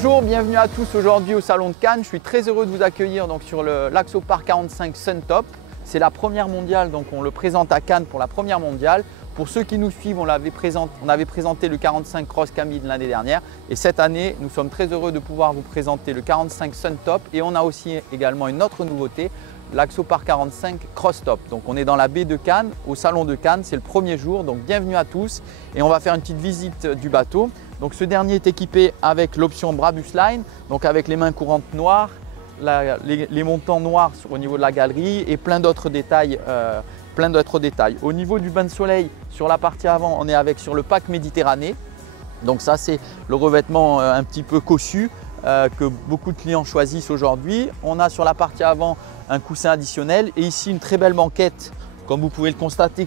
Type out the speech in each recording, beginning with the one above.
Bonjour, bienvenue à tous aujourd'hui au Salon de Cannes. Je suis très heureux de vous accueillir donc, sur l'Axopar 45 Suntop. C'est la première mondiale, donc on le présente à Cannes pour la première mondiale. Pour ceux qui nous suivent, on avait présenté le 45 Cross Camille l'année dernière. Et cette année, nous sommes très heureux de pouvoir vous présenter le 45 Suntop. Et on a aussi également une autre nouveauté, l'Axopar 45 Cross Top. Donc on est dans la baie de Cannes, au Salon de Cannes. C'est le premier jour, donc bienvenue à tous. Et on va faire une petite visite du bateau. Donc ce dernier est équipé avec l'option Brabus Line, donc avec les mains courantes noires, les montants noirs au niveau de la galerie et plein d'autres détails. Au niveau du bain de soleil, sur la partie avant, on est sur le pack Méditerranée. Donc ça, c'est le revêtement un petit peu cossu que beaucoup de clients choisissent aujourd'hui. On a sur la partie avant un coussin additionnel et ici une très belle banquette, comme vous pouvez le constater,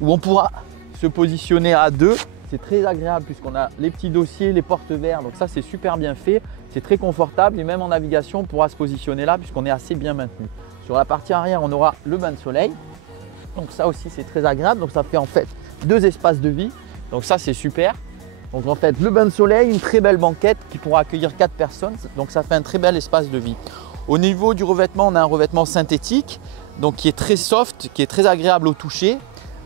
où on pourra se positionner à deux. C'est très agréable puisqu'on a les petits dossiers, les portes verts, donc ça c'est super bien fait, c'est très confortable et même en navigation on pourra se positionner là puisqu'on est assez bien maintenu. Sur la partie arrière on aura le bain de soleil, donc ça aussi c'est très agréable, donc ça fait en fait deux espaces de vie, donc ça c'est super. Donc en fait le bain de soleil, une très belle banquette qui pourra accueillir 4 personnes, donc ça fait un très bel espace de vie. Au niveau du revêtement, on a un revêtement synthétique, donc qui est très soft, qui est très agréable au toucher.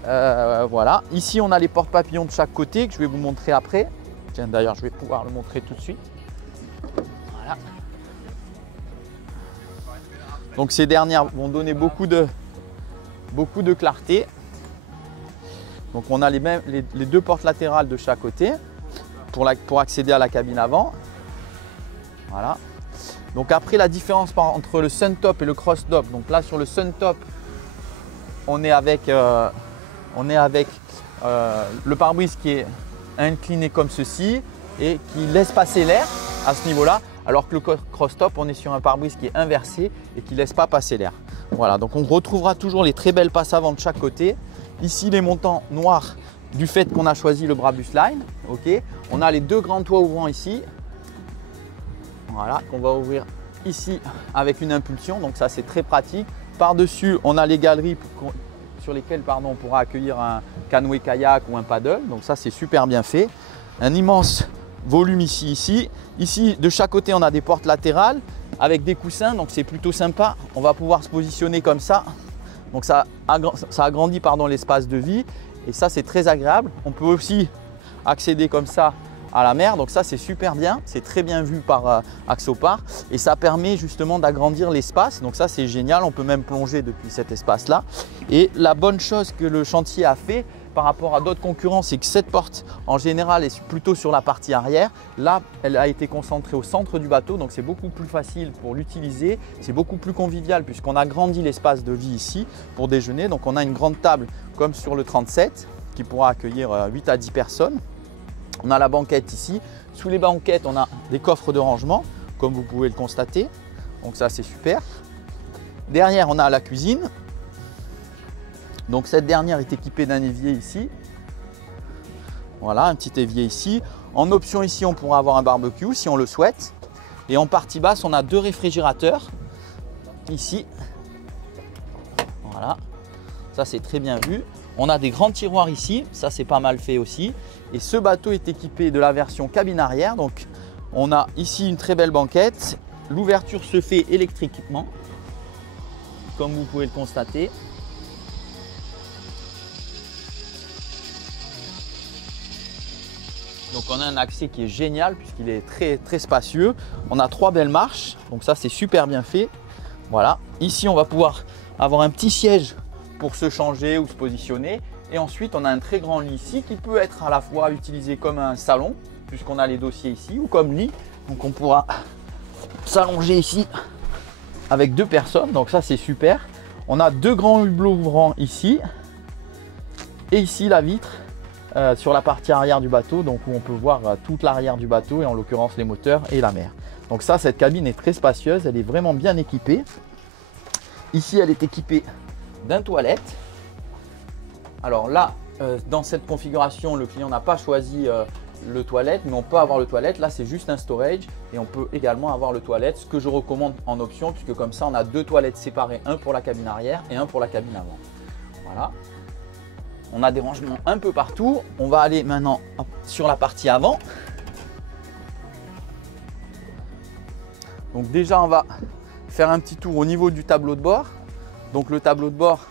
Voilà, ici on a les portes papillons de chaque côté que je vais vous montrer après. Tiens, d'ailleurs je vais pouvoir le montrer tout de suite. Voilà. Donc ces dernières vont donner beaucoup de clarté. Donc on a les deux portes latérales de chaque côté pour accéder à la cabine avant. Voilà. Donc après la différence entre le Suntop et le Cross Top. Donc là sur le Suntop on est avec le pare-brise qui est incliné comme ceci et qui laisse passer l'air à ce niveau-là, alors que le Cross-Top, on est sur un pare-brise qui est inversé et qui ne laisse pas passer l'air. Voilà, donc on retrouvera toujours les très belles passes avant de chaque côté. Ici, les montants noirs du fait qu'on a choisi le Brabus Line. Okay. On a les deux grands toits ouvrants ici. Voilà, qu'on va ouvrir ici avec une impulsion, donc ça c'est très pratique. Par-dessus, on a les galeries sur lesquels on pourra accueillir un canoë-kayak ou un paddle. Donc ça, c'est super bien fait. Un immense volume ici. Ici, de chaque côté, on a des portes latérales avec des coussins. Donc c'est plutôt sympa. On va pouvoir se positionner comme ça. Donc ça agrandit l'espace de vie. Et ça, c'est très agréable. On peut aussi accéder comme ça à la mer, donc ça c'est super bien, c'est très bien vu par Axopar et ça permet justement d'agrandir l'espace, donc ça c'est génial, on peut même plonger depuis cet espace là. Et la bonne chose que le chantier a fait par rapport à d'autres concurrents, c'est que cette porte en général est plutôt sur la partie arrière. Là elle a été concentrée au centre du bateau, donc c'est beaucoup plus facile pour l'utiliser, c'est beaucoup plus convivial puisqu'on a grandi l'espace de vie ici pour déjeuner. Donc on a une grande table comme sur le 37 qui pourra accueillir 8 à 10 personnes. On a la banquette ici. Sous les banquettes, on a des coffres de rangement, comme vous pouvez le constater. Donc ça, c'est super. Derrière, on a la cuisine. Donc cette dernière est équipée d'un évier ici. Voilà, un petit évier ici. En option ici, on pourra avoir un barbecue si on le souhaite. Et en partie basse, on a deux réfrigérateurs ici. Voilà, ça c'est très bien vu. On a des grands tiroirs ici, ça c'est pas mal fait aussi. Et ce bateau est équipé de la version cabine arrière. Donc on a ici une très belle banquette. L'ouverture se fait électriquement, comme vous pouvez le constater. Donc on a un accès qui est génial puisqu'il est très spacieux. On a 3 belles marches, donc ça c'est super bien fait. Voilà, ici on va pouvoir avoir un petit siège pour se changer ou se positionner. Et ensuite, on a un très grand lit ici qui peut être à la fois utilisé comme un salon, puisqu'on a les dossiers ici, ou comme lit. Donc on pourra s'allonger ici avec 2 personnes. Donc ça, c'est super. On a 2 grands hublots ouvrants ici. Et ici, la vitre sur la partie arrière du bateau, donc où on peut voir toute l'arrière du bateau, et en l'occurrence les moteurs et la mer. Donc ça, cette cabine est très spacieuse. Elle est vraiment bien équipée. Ici, elle est équipée d'un toilette. Alors là, dans cette configuration, le client n'a pas choisi le toilette, mais on peut avoir le toilette. Là, c'est juste un storage et on peut également avoir le toilette, ce que je recommande en option, puisque comme ça, on a 2 toilettes séparées, un pour la cabine arrière et un pour la cabine avant. Voilà. On a des rangements un peu partout. On va aller maintenant sur la partie avant. Donc déjà, on va faire un petit tour au niveau du tableau de bord. Donc le tableau de bord,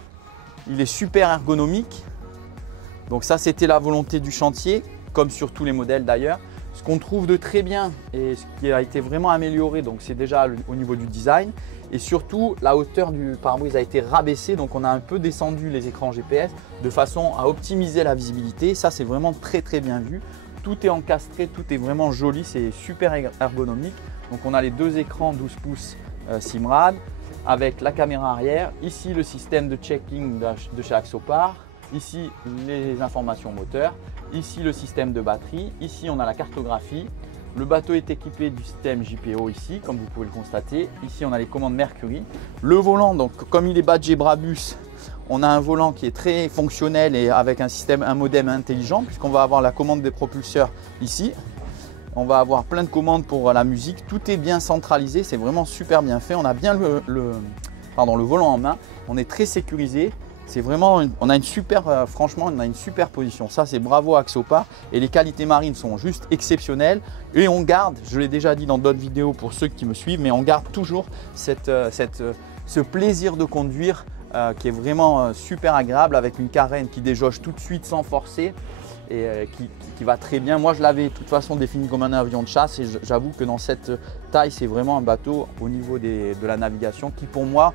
il est super ergonomique. Donc ça, c'était la volonté du chantier, comme sur tous les modèles d'ailleurs. Ce qu'on trouve de très bien et ce qui a été vraiment amélioré, donc c'est déjà au niveau du design. Et surtout, la hauteur du pare-brise a été rabaissée, donc on a un peu descendu les écrans GPS de façon à optimiser la visibilité. Ça, c'est vraiment très bien vu. Tout est encastré, tout est vraiment joli, c'est super ergonomique. Donc on a les deux écrans 12 pouces Simrad avec la caméra arrière. Ici, le système de checking de chez Axopar. Ici, les informations moteurs. Ici, le système de batterie. Ici, on a la cartographie. Le bateau est équipé du système JPO ici, comme vous pouvez le constater. Ici, on a les commandes Mercury. Le volant, donc comme il est badgé Brabus, on a un volant qui est très fonctionnel et avec un modem intelligent, puisqu'on va avoir la commande des propulseurs ici. On va avoir plein de commandes pour la musique. Tout est bien centralisé, c'est vraiment super bien fait. On a bien le volant en main. On est très sécurisé. C'est vraiment, on a une super, franchement, on a une super position. Ça, c'est bravo à Axopar. Et les qualités marines sont juste exceptionnelles. Et on garde, je l'ai déjà dit dans d'autres vidéos pour ceux qui me suivent, mais on garde toujours ce plaisir de conduire qui est vraiment super agréable avec une carène qui déjauge tout de suite sans forcer et qui va très bien. Moi, je l'avais de toute façon défini comme un avion de chasse et j'avoue que dans cette taille, c'est vraiment un bateau au niveau de la navigation qui, pour moi,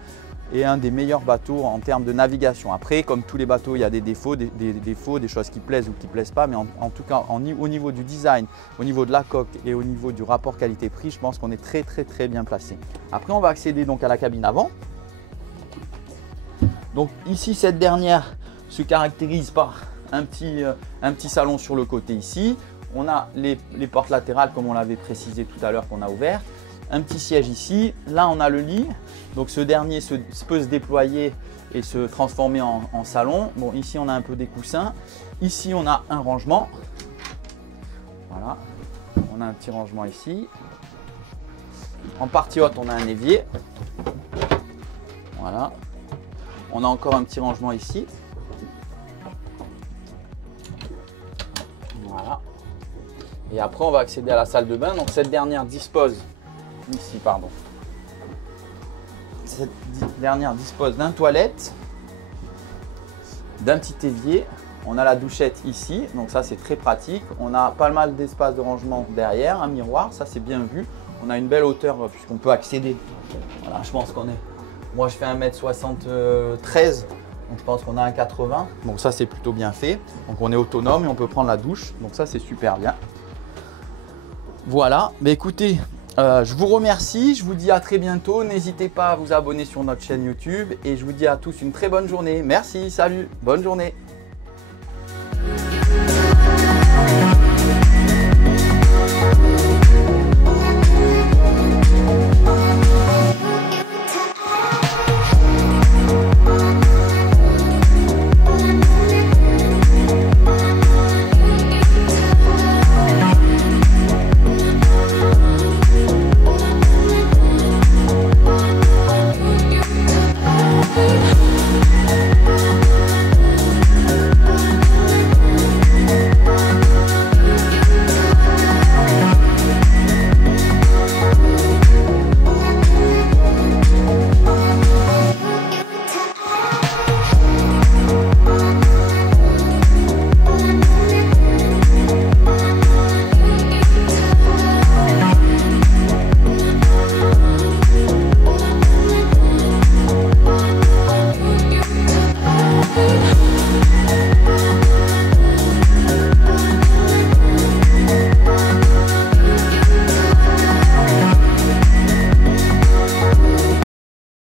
est un des meilleurs bateaux en termes de navigation. Après, comme tous les bateaux, il y a des défauts, des choses qui plaisent ou qui ne plaisent pas, mais en tout cas, au niveau du design, au niveau de la coque et au niveau du rapport qualité-prix, je pense qu'on est très bien placé. Après, on va accéder donc à la cabine avant. Donc ici, cette dernière se caractérise par un petit salon sur le côté ici. On a les portes latérales, comme on l'avait précisé tout à l'heure, qu'on a ouvertes. Un petit siège ici. Là, on a le lit. Donc ce dernier peut se déployer et se transformer en salon. Bon, ici, on a un peu des coussins. Ici, on a un rangement. Voilà. On a un petit rangement ici. En partie haute, on a un évier. Voilà. On a encore un petit rangement ici. Voilà. Et après, on va accéder à la salle de bain. Donc cette dernière dispose ici, pardon. Cette dernière dispose d'un toilette, d'un petit évier. On a la douchette ici, donc ça c'est très pratique. On a pas mal d'espace de rangement derrière, un miroir, ça c'est bien vu. On a une belle hauteur puisqu'on peut accéder. Voilà, je pense qu'on est. Moi je fais 1m73, donc je pense qu'on a 1m80. Donc ça c'est plutôt bien fait. Donc on est autonome et on peut prendre la douche. Donc ça c'est super bien. Voilà, mais écoutez. Je vous remercie, je vous dis à très bientôt. N'hésitez pas à vous abonner sur notre chaîne YouTube et je vous dis à tous une très bonne journée. Merci, salut, bonne journée.